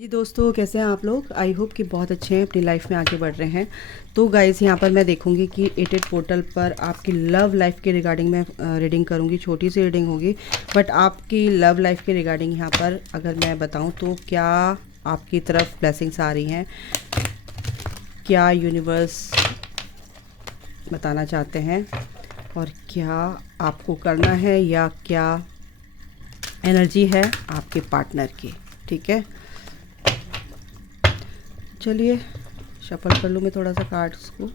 जी दोस्तों, कैसे हैं आप लोग। आई होप कि बहुत अच्छे हैं, अपनी लाइफ में आगे बढ़ रहे हैं। तो गाइज़, यहाँ पर मैं देखूंगी कि एटेड पोर्टल पर आपकी लव लाइफ के रिगार्डिंग मैं रीडिंग करूंगी। छोटी सी रीडिंग होगी, बट आपकी लव लाइफ के रिगार्डिंग यहाँ पर अगर मैं बताऊं तो क्या आपकी तरफ ब्लेसिंग्स आ रही हैं, क्या यूनिवर्स बताना चाहते हैं और क्या आपको करना है, या क्या एनर्जी है आपके पार्टनर की। ठीक है, चलिए शफल कर लूँ मैं थोड़ा सा कार्ड्स को।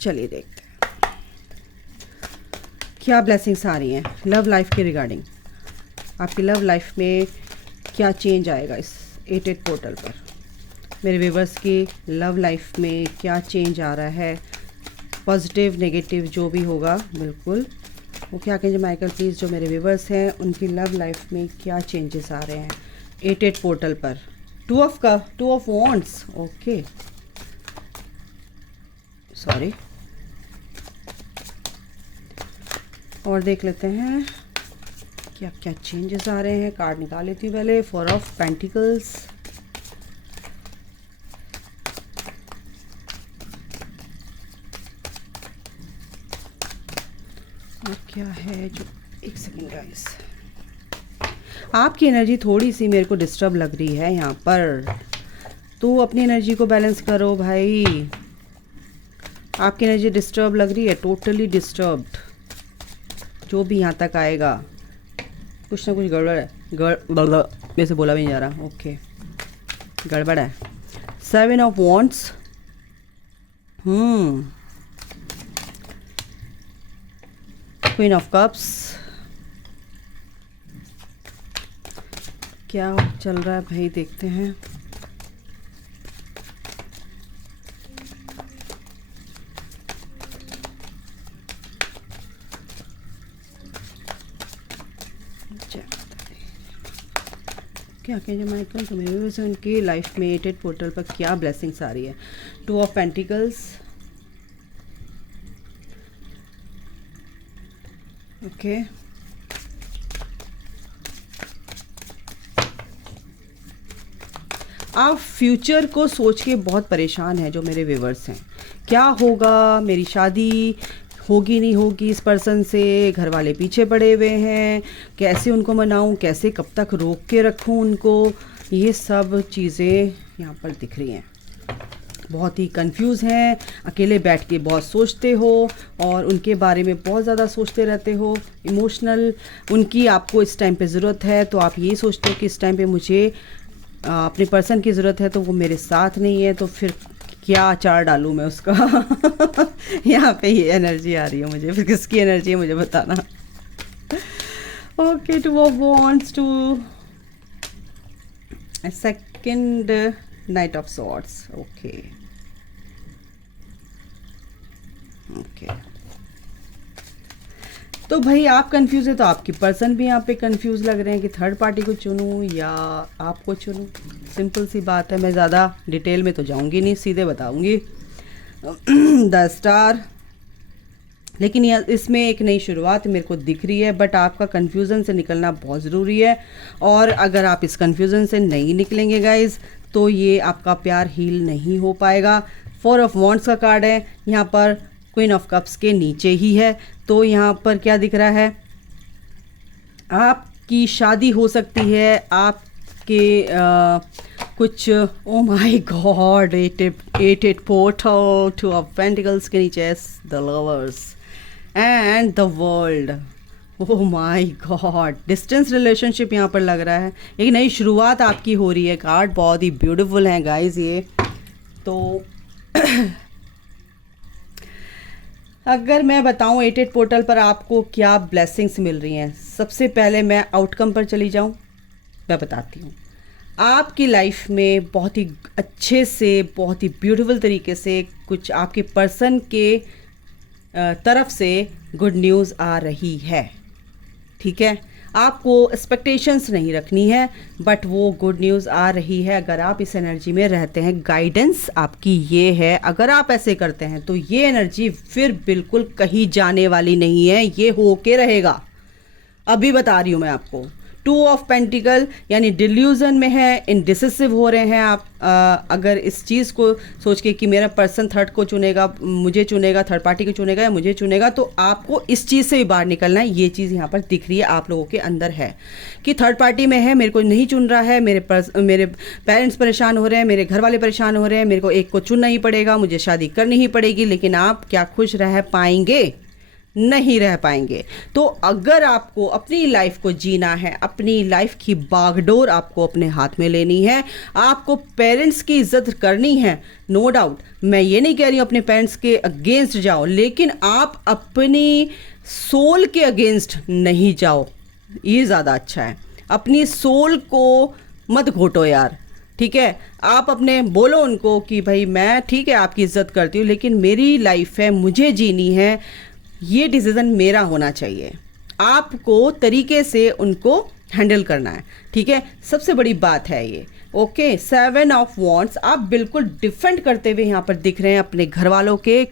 चलिए देखते हैं क्या ब्लेसिंग्स आ रही हैं लव लाइफ के रिगार्डिंग। आपकी लव लाइफ में क्या चेंज आएगा इस एटेड पोर्टल पर। मेरे व्यूवर्स की लव लाइफ में क्या चेंज आ रहा है, पॉजिटिव नेगेटिव जो भी होगा, बिल्कुल वो क्या कहेंगे माइकल प्लीज़। जो मेरे व्यूवर्स हैं उनकी लव लाइफ में क्या चेंजेस आ रहे हैं एटेड पोर्टल पर। Two of wands, okay sorry. और देख लेते हैं क्या क्या चेंजेस आ रहे हैं। कार्ड निकाल लेती हूँ पहले। 4 ऑफ पेंटिकल्स, और क्या है जो, एक सेकेंड गाइस, आपकी एनर्जी थोड़ी सी मेरे को डिस्टर्ब लग रही है यहाँ पर, तो अपनी एनर्जी को बैलेंस करो भाई। आपकी एनर्जी डिस्टर्ब लग रही है, टोटली डिस्टर्ब्ड। जो भी यहाँ तक आएगा कुछ ना कुछ गड़बड़ है। गड़बड़ मेरे से बोला भी नहीं जा रहा, ओके गड़बड़ है। 7 of wands, queen of cups, क्या चल रहा है भाई देखते हैं। क्या कहेंगे माइकल, तो मेरे से उनकी लाइफ में एटेड पोर्टल पर क्या ब्लेसिंग्स आ रही है। 2 ऑफ पेंटिकल्स, ओके आप फ्यूचर को सोच के बहुत परेशान हैं जो मेरे व्यूवर्स हैं। क्या होगा, मेरी शादी होगी नहीं होगी इस पर्सन से, घर वाले पीछे पड़े हुए हैं, कैसे उनको मनाऊं, कैसे कब तक रोक के रखूं उनको, ये सब चीज़ें यहाँ पर दिख रही हैं। बहुत ही कंफ्यूज हैं, अकेले बैठ के बहुत सोचते हो और उनके बारे में बहुत ज़्यादा सोचते रहते हो। इमोशनल उनकी आपको इस टाइम पे ज़रूरत है, तो आप यही सोचते हो कि इस टाइम पे मुझे अपने पर्सन की ज़रूरत है, तो वो मेरे साथ नहीं है, तो फिर क्या अचार डालूं मैं उसका। यहाँ पे ये एनर्जी आ रही है मुझे, फिर किसकी एनर्जी है मुझे बताना। Okay, 2 of wands, 2 second, night of swords, okay okay. तो भाई आप कंफ्यूज है, तो आपकी पर्सन भी यहाँ पे कंफ्यूज लग रहे हैं कि थर्ड पार्टी को चुनूं या आपको चुनूं। सिंपल सी बात है, मैं ज़्यादा डिटेल में तो जाऊंगी नहीं, सीधे बताऊंगी। 10 स्टार, लेकिन इसमें एक नई शुरुआत मेरे को दिख रही है, बट आपका कन्फ्यूज़न से निकलना बहुत ज़रूरी है। और अगर आप इस कन्फ्यूज़न से नहीं निकलेंगे गाइज, तो ये आपका प्यार हील नहीं हो पाएगा। 4 ऑफ वॉन्ड्स का कार्ड है यहाँ पर, क्वीन ऑफ कप्स के नीचे ही है। तो यहाँ पर क्या दिख रहा है, आपकी शादी हो सकती है, आपके कुछ, ओ माय गॉड, एटेड पोर्टल, 2 ऑफ पेंटिकल्स के नीचे the lovers and the world. Oh my god, distance relationship यहाँ पर लग रहा है। एक नई शुरुआत आपकी हो रही है। कार्ड बहुत ही ब्यूटीफुल है गाइज ये तो। अगर मैं बताऊं एटेड पोर्टल पर आपको क्या ब्लेसिंग्स मिल रही हैं, सबसे पहले मैं आउटकम पर चली जाऊं, मैं बताती हूँ। आपकी लाइफ में बहुत ही अच्छे से, बहुत ही ब्यूटीफुल तरीके से कुछ आपके पर्सन के तरफ से गुड न्यूज़ आ रही है। ठीक है, आपको एक्सपेक्टेशंस नहीं रखनी है, बट वो गुड न्यूज़ आ रही है अगर आप इस एनर्जी में रहते हैं। गाइडेंस आपकी ये है, अगर आप ऐसे करते हैं तो ये एनर्जी फिर बिल्कुल कहीं जाने वाली नहीं है, ये होके रहेगा। अभी बता रही हूँ मैं आपको। 2 ऑफ पेंटिकल यानी डिल्यूजन में है, इनडिसिसिव हो रहे हैं आप। अगर इस चीज़ को सोच के कि मेरा पर्सन थर्ड को चुनेगा, मुझे चुनेगा, थर्ड पार्टी को चुनेगा या मुझे चुनेगा, तो आपको इस चीज़ से भी बाहर निकलना है। ये चीज़ यहाँ पर दिख रही है आप लोगों के अंदर है कि थर्ड पार्टी में है, मेरे को नहीं चुन रहा है, मेरे पेरेंट्स परेशान हो रहे हैं, मेरे घर वाले परेशान हो रहे हैं, मेरे को एक को चुनना ही पड़ेगा, मुझे शादी करनी ही पड़ेगी। लेकिन आप क्या खुश रह पाएंगे? नहीं रह पाएंगे। तो अगर आपको अपनी लाइफ को जीना है, अपनी लाइफ की बागडोर आपको अपने हाथ में लेनी है, आपको पेरेंट्स की इज्जत करनी है, नो डाउट। मैं ये नहीं कह रही हूँ अपने पेरेंट्स के अगेंस्ट जाओ, लेकिन आप अपनी सोल के अगेंस्ट नहीं जाओ, ये ज़्यादा अच्छा है। अपनी सोल को मत घोटो यार, ठीक है। आप अपने बोलो उनको कि भाई मैं ठीक है आपकी इज्जत करती हूँ, लेकिन मेरी लाइफ है, मुझे जीनी है, ये डिसीज़न मेरा होना चाहिए। आपको तरीके से उनको हैंडल करना है, ठीक है। सबसे बड़ी बात है ये, ओके। 7 ऑफ वॉन्ड्स आप बिल्कुल डिफेंड करते हुए यहाँ पर दिख रहे हैं, अपने घर वालों के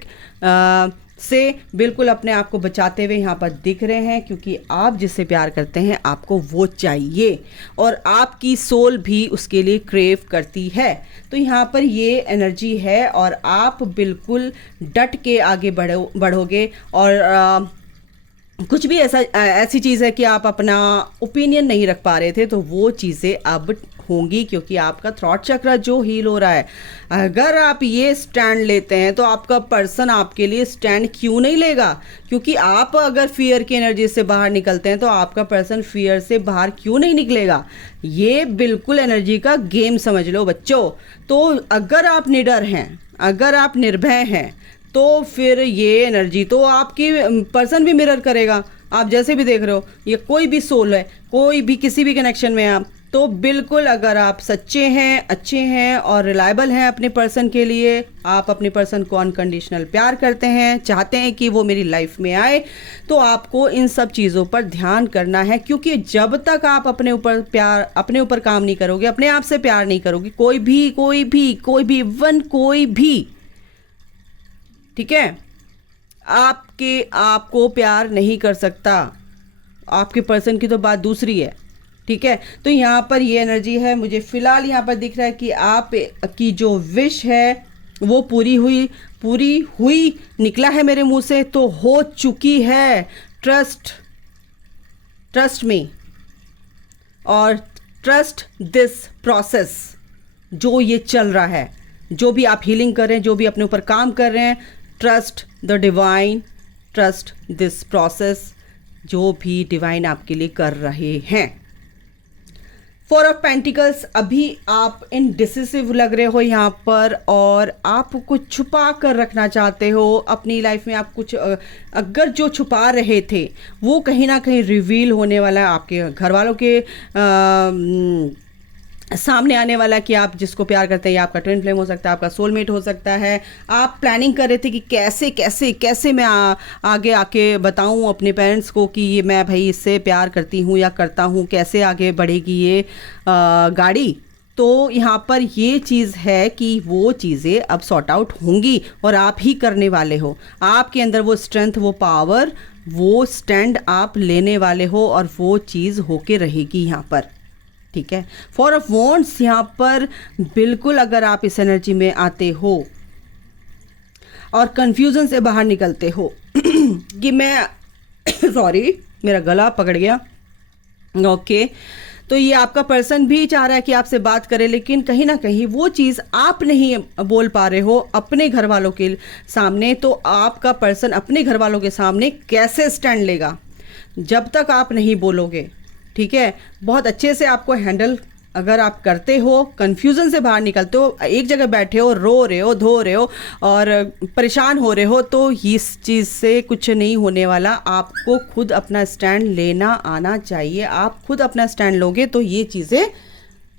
से बिल्कुल अपने आप को बचाते हुए यहाँ पर दिख रहे हैं, क्योंकि आप जिससे प्यार करते हैं आपको वो चाहिए और आपकी सोल भी उसके लिए क्रेव करती है। तो यहाँ पर ये एनर्जी है और आप बिल्कुल डट के आगे बढ़ोगे और कुछ भी ऐसी चीज़ है कि आप अपना ओपिनियन नहीं रख पा रहे थे, तो वो चीज़ें अब होंगी, क्योंकि आपका थ्रॉट चक्र जो हील हो रहा है। अगर आप ये स्टैंड लेते हैं तो आपका पर्सन आपके लिए स्टैंड क्यों नहीं लेगा? क्योंकि आप अगर फियर की एनर्जी से बाहर निकलते हैं तो आपका पर्सन फियर से बाहर क्यों नहीं निकलेगा? ये बिल्कुल एनर्जी का गेम समझ लो बच्चों। तो अगर आप निडर हैं, अगर आप निर्भय हैं, तो फिर ये एनर्जी तो आपकी पर्सन भी मिरर करेगा। आप जैसे भी देख रहे हो, ये कोई भी सोल है, कोई भी किसी भी कनेक्शन में आप, तो बिल्कुल अगर आप सच्चे हैं, अच्छे हैं और रिलायबल हैं अपने पर्सन के लिए, आप अपने पर्सन को अनकंडीशनल प्यार करते हैं, चाहते हैं कि वो मेरी लाइफ में आए, तो आपको इन सब चीज़ों पर ध्यान करना है। क्योंकि जब तक आप अपने ऊपर काम नहीं करोगे, अपने आप से प्यार नहीं करोगे, कोई भी वन कोई भी, ठीक है, आपको प्यार नहीं कर सकता। आपके पर्सन की तो बात दूसरी है, ठीक है। तो यहाँ पर ये एनर्जी है, मुझे फिलहाल यहाँ पर दिख रहा है कि आप की जो विश है वो पूरी हुई निकला है मेरे मुंह से, तो हो चुकी है। ट्रस्ट मी और ट्रस्ट दिस प्रोसेस। जो ये चल रहा है, जो भी आप हीलिंग कर रहे हैं, जो भी अपने ऊपर काम कर रहे हैं, trust the divine, trust this process, जो भी डिवाइन आपके लिए कर रहे हैं। 4 ऑफ पेंटिकल्स, अभी आप इनडिसिसिव लग रहे हो यहाँ पर और आप कुछ छुपा कर रखना चाहते हो अपनी लाइफ में। आप कुछ अगर जो छुपा रहे थे वो कहीं ना कहीं रिवील होने वाला है, आपके घर वालों के सामने आने वाला कि आप जिसको प्यार करते हैं, या आपका ट्विन फ्लेम हो सकता है, आपका सोलमेट हो सकता है। आप प्लानिंग कर रहे थे कि कैसे मैं आगे आके बताऊं अपने पेरेंट्स को कि ये मैं भाई इससे प्यार करती हूं या करता हूं, कैसे आगे बढ़ेगी ये गाड़ी। तो यहाँ पर ये चीज़ है कि वो चीज़ें अब सॉर्ट आउट होंगी और आप ही करने वाले हो। आपके अंदर वो स्ट्रेंथ, वो पावर, वो स्टैंड आप लेने वाले हो और वो चीज़ होके रहेगी यहाँ पर, ठीक है। 4 ऑफ वॉन्ड्स यहाँ पर बिल्कुल अगर आप इस एनर्जी में आते हो और कंफ्यूजन से बाहर निकलते हो कि मैं सॉरी मेरा गला पकड़ गया, ओके। तो ये आपका पर्सन भी चाह रहा है कि आपसे बात करे, लेकिन कहीं ना कहीं वो चीज़ आप नहीं बोल पा रहे हो अपने घर वालों के सामने। तो आपका पर्सन अपने घर वालों के सामने कैसे स्टैंड लेगा जब तक आप नहीं बोलोगे, ठीक है। बहुत अच्छे से आपको हैंडल अगर आप करते हो, कंफ्यूजन से बाहर निकलते हो, एक जगह बैठे हो, रो रहे हो, धो रहे हो और परेशान हो रहे हो, तो इस चीज़ से कुछ नहीं होने वाला। आपको खुद अपना स्टैंड लेना आना चाहिए। आप खुद अपना स्टैंड लोगे तो ये चीज़ें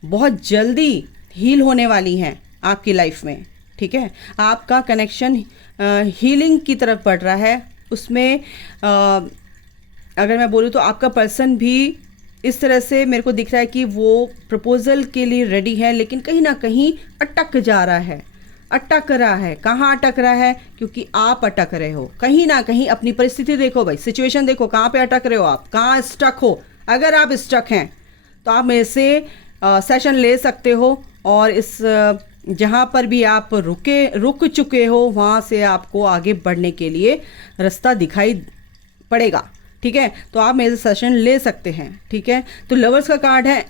बहुत जल्दी हील होने वाली हैं आपकी लाइफ में, ठीक है। आपका कनेक्शन हीलिंग की तरफ बढ़ रहा है। उसमें अगर मैं बोलूँ तो आपका पर्सन भी इस तरह से मेरे को दिख रहा है कि वो प्रपोजल के लिए रेडी है, लेकिन कहीं ना कहीं अटक जा रहा है, अटक रहा है। कहाँ अटक रहा है? क्योंकि आप अटक रहे हो कहीं ना कहीं। अपनी परिस्थिति देखो भाई, सिचुएशन देखो, कहाँ पे अटक रहे हो आप, कहाँ स्टक हो। अगर आप स्टक हैं तो आप मेरे से सेशन ले सकते हो, और इस जहाँ पर भी आप रुक चुके हो वहाँ से आपको आगे बढ़ने के लिए रास्ता दिखाई पड़ेगा। ठीक है, तो आप मेरे से सेशन ले सकते हैं। ठीक है, तो लवर्स का कार्ड है।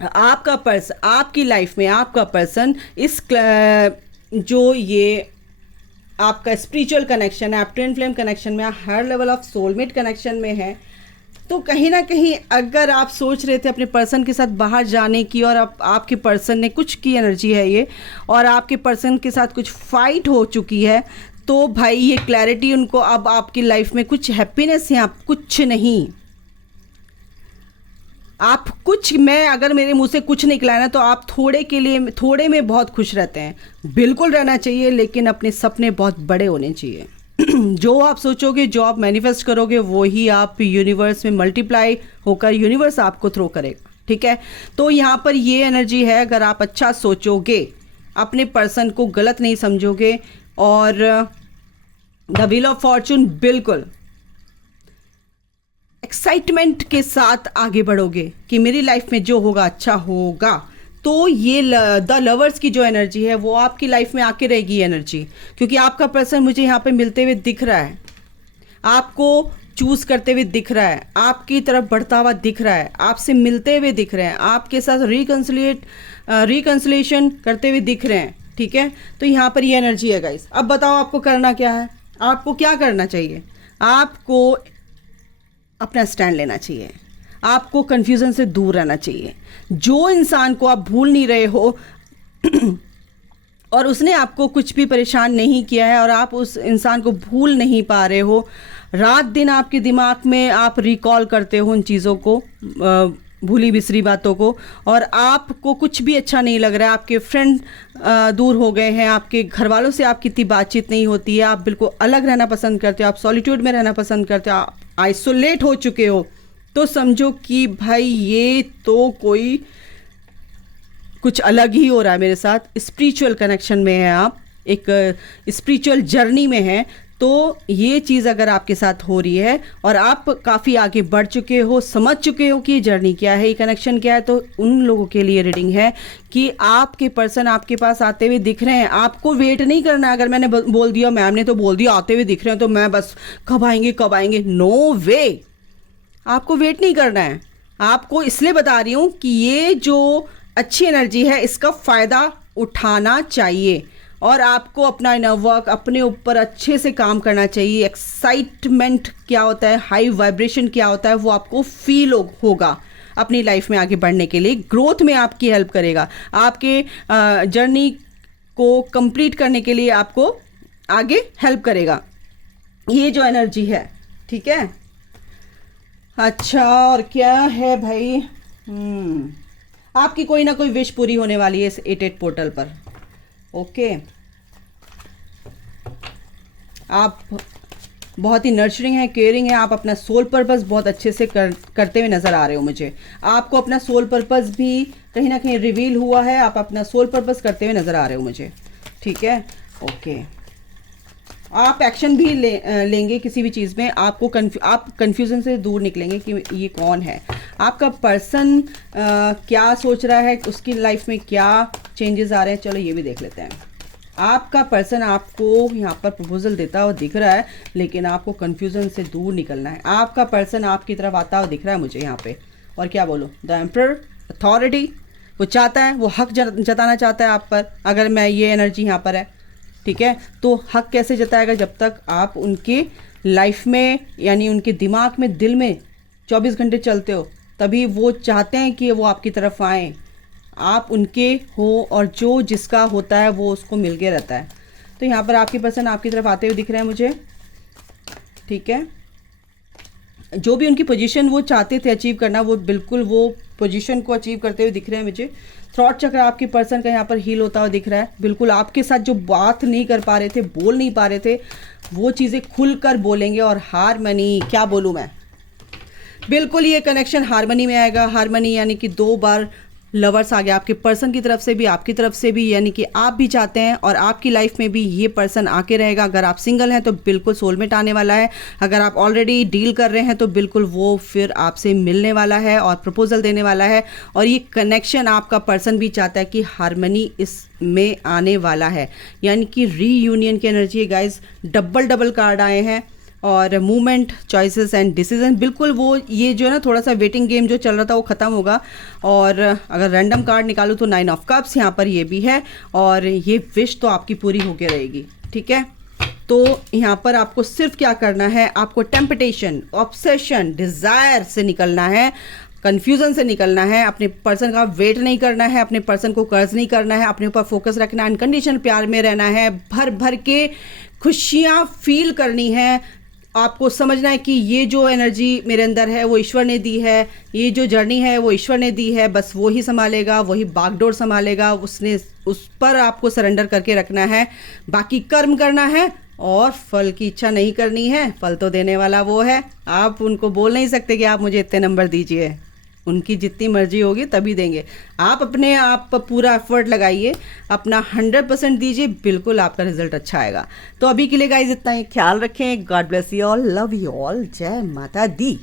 आपका पर्सन, आपकी लाइफ में आपका पर्सन इस जो ये आपका स्पिरिचुअल कनेक्शन है, आप ट्विन फ्लेम कनेक्शन में, higher level of soulmate connection में है। तो कहीं ना कहीं अगर आप सोच रहे थे अपने पर्सन के साथ बाहर जाने की, और आपके पर्सन ने कुछ की एनर्जी है ये, और आपके पर्सन के साथ कुछ फाइट हो चुकी है, तो भाई ये क्लैरिटी उनको, अब आपकी लाइफ में कुछ हैप्पीनेस है, आप कुछ नहीं, आप कुछ, मैं अगर मेरे मुंह से कुछ निकला है ना, तो आप थोड़े के लिए, थोड़े में बहुत खुश रहते हैं। बिल्कुल रहना चाहिए, लेकिन अपने सपने बहुत बड़े होने चाहिए। जो आप सोचोगे, जो आप मैनिफेस्ट करोगे, वो ही आप यूनिवर्स में मल्टीप्लाई होकर यूनिवर्स आपको थ्रो करेगा। ठीक है, तो यहाँ पर ये एनर्जी है, अगर आप अच्छा सोचोगे, अपने पर्सन को गलत नहीं समझोगे, और द व्हील ऑफ फॉर्चून, बिल्कुल एक्साइटमेंट के साथ आगे बढ़ोगे कि मेरी लाइफ में जो होगा अच्छा होगा। तो ये द लवर्स की जो एनर्जी है वो आपकी लाइफ में आके रहेगी एनर्जी, क्योंकि आपका पर्सन मुझे यहाँ पे मिलते हुए दिख रहा है, आपको चूज करते हुए दिख रहा है, आपकी तरफ बढ़ता हुआ दिख रहा है, आपसे मिलते हुए दिख रहे हैं, आपके साथ रिकन्सिलेशन करते हुए दिख रहे हैं। ठीक है, तो यहाँ पर ये एनर्जी है गाइस। अब बताओ आपको करना क्या है, आपको क्या करना चाहिए? आपको अपना स्टैंड लेना चाहिए, आपको कन्फ्यूज़न से दूर रहना चाहिए। जो इंसान को आप भूल नहीं रहे हो और उसने आपको कुछ भी परेशान नहीं किया है, और आप उस इंसान को भूल नहीं पा रहे हो, रात दिन आपके दिमाग में आप रिकॉल करते हो उन चीज़ों को, भूली बिसरी बातों को, और आपको कुछ भी अच्छा नहीं लग रहा है, आपके फ्रेंड दूर हो गए हैं, आपके घर वालों से आपकी इतनी बातचीत नहीं होती है, आप बिल्कुल अलग रहना पसंद करते हो, आप सॉलिट्यूड में रहना पसंद करते हो, आप आइसोलेट हो चुके हो, तो समझो कि भाई ये तो कोई कुछ अलग ही हो रहा है मेरे साथ। स्पिरिचुअल कनेक्शन में है आप, एक स्पिरिचुअल जर्नी में है। तो ये चीज़ अगर आपके साथ हो रही है और आप काफ़ी आगे बढ़ चुके हो, समझ चुके हो कि ये जर्नी क्या है, ये कनेक्शन क्या है, तो उन लोगों के लिए रीडिंग है कि आपके पर्सन आपके पास आते हुए दिख रहे हैं। आपको वेट नहीं करना है। अगर मैंने बोल दिया, मैम ने तो बोल दिया आते हुए दिख रहे हैं, तो मैं बस कब आएंगे कब आएंगे, नो वे। आपको वेट नहीं करना है। आपको इसलिए बता रही हूँ कि ये जो अच्छी एनर्जी है इसका फ़ायदा उठाना चाहिए, और आपको अपना इनर वर्क, अपने ऊपर अच्छे से काम करना चाहिए। एक्साइटमेंट क्या होता है, हाई वाइब्रेशन क्या होता है, वो आपको फील होगा अपनी लाइफ में आगे बढ़ने के लिए। ग्रोथ में आपकी हेल्प करेगा, आपके जर्नी को कंप्लीट करने के लिए आपको आगे हेल्प करेगा ये जो एनर्जी है। ठीक है, अच्छा और क्या है भाई, आपकी कोई ना कोई विश पूरी होने वाली है इस 88 पोर्टल पर। ओके, आप बहुत ही नर्चरिंग है, केयरिंग है, आप अपना सोल पर्पस बहुत अच्छे से करते हुए नज़र आ रहे हो मुझे। आपको अपना सोल पर्पस भी कहीं ना कहीं रिवील हुआ है, आप अपना सोल पर्पस करते हुए नज़र आ रहे हो मुझे। ठीक है, ओके, आप एक्शन भी लेंगे किसी भी चीज़ में। आपको आप कन्फ्यूज़न से दूर निकलेंगे कि ये कौन है, आपका पर्सन क्या सोच रहा है, उसकी लाइफ में क्या चेंजेस आ रहे हैं। चलो ये भी देख लेते हैं। आपका पर्सन आपको यहाँ पर प्रपोजल देता हुआ दिख रहा है, लेकिन आपको कन्फ्यूज़न से दूर निकलना है। आपका पर्सन आपकी तरफ आता हुआ दिख रहा है मुझे यहाँ पे, और क्या बोलूँ, द एम्परर, अथॉरिटी, वो चाहता है, वो हक जताना चाहता है आप पर। अगर मैं ये एनर्जी यहाँ पर है, ठीक है, तो हक कैसे जताएगा, जब तक आप उनके लाइफ में, यानी उनके दिमाग में, दिल में 24 घंटे चलते हो, तभी वो चाहते हैं कि वो आपकी तरफ आएँ, आप उनके हो, और जो जिसका होता है वो उसको मिल के रहता है। तो यहाँ पर आपके पर्सन आपकी तरफ आते हुए दिख रहे हैं मुझे। ठीक है, जो भी उनकी पोजीशन वो चाहते थे अचीव करना, वो बिल्कुल वो पोजीशन को अचीव करते हुए दिख रहे हैं मुझे। थ्रॉट चक्र आपके पर्सन का यहाँ पर हील होता हुआ दिख रहा है। बिल्कुल आपके साथ जो बात नहीं कर पा रहे थे, बोल नहीं पा रहे थे, वो चीज़ें खुलकर बोलेंगे। और हारमनी, क्या बोलूँ मैं, बिल्कुल ये कनेक्शन हार्मनी में आएगा। हार्मनी यानी कि 2 बार लवर्स आ गया आपके पर्सन की तरफ से भी, आपकी तरफ से भी, यानी कि आप भी चाहते हैं और आपकी लाइफ में भी ये पर्सन आके रहेगा। अगर आप सिंगल हैं तो बिल्कुल सोलमेट आने वाला है। अगर आप ऑलरेडी डील कर रहे हैं तो बिल्कुल वो फिर आपसे मिलने वाला है और प्रपोजल देने वाला है। और ये कनेक्शन आपका पर्सन भी चाहता है कि हार्मनी इसमें आने वाला है, यानी कि रीयूनियन की एनर्जी है गाइज। डबल कार्ड आए हैं और मूवमेंट, चॉइसेस एंड डिसीजन, बिल्कुल वो ये जो है ना थोड़ा सा वेटिंग गेम जो चल रहा था वो ख़त्म होगा। और अगर रैंडम कार्ड निकालूँ तो 9 ऑफ कप्स यहाँ पर ये भी है और ये विश तो आपकी पूरी होके रहेगी, ठीक है। तो यहाँ पर आपको सिर्फ क्या करना है, आपको टेम्पटेशन, ऑब्सेशन, डिज़ायर से निकलना है, कन्फ्यूज़न से निकलना है। अपने पर्सन का वेट नहीं करना है, अपने पर्सन को कर्ज नहीं करना है, अपने ऊपर फोकस रखना है, अनकंडीशनल प्यार में रहना है, भर भर के खुशियाँ फील करनी है। आपको समझना है कि ये जो एनर्जी मेरे अंदर है वो ईश्वर ने दी है, ये जो जर्नी है वो ईश्वर ने दी है, बस वो ही संभालेगा, वही बागडोर संभालेगा, उसने उस पर आपको सरेंडर करके रखना है। बाकी कर्म करना है और फल की इच्छा नहीं करनी है, फल तो देने वाला वो है। आप उनको बोल नहीं सकते कि आप मुझे इतने नंबर दीजिए, उनकी जितनी मर्जी होगी तभी देंगे। आप अपने आप पर पूरा एफर्ट लगाइए, अपना 100% दीजिए, बिल्कुल आपका रिजल्ट अच्छा आएगा। तो अभी के लिए गाइज इतना ही, ख्याल रखें। God bless you all, love you all, जय माता दी।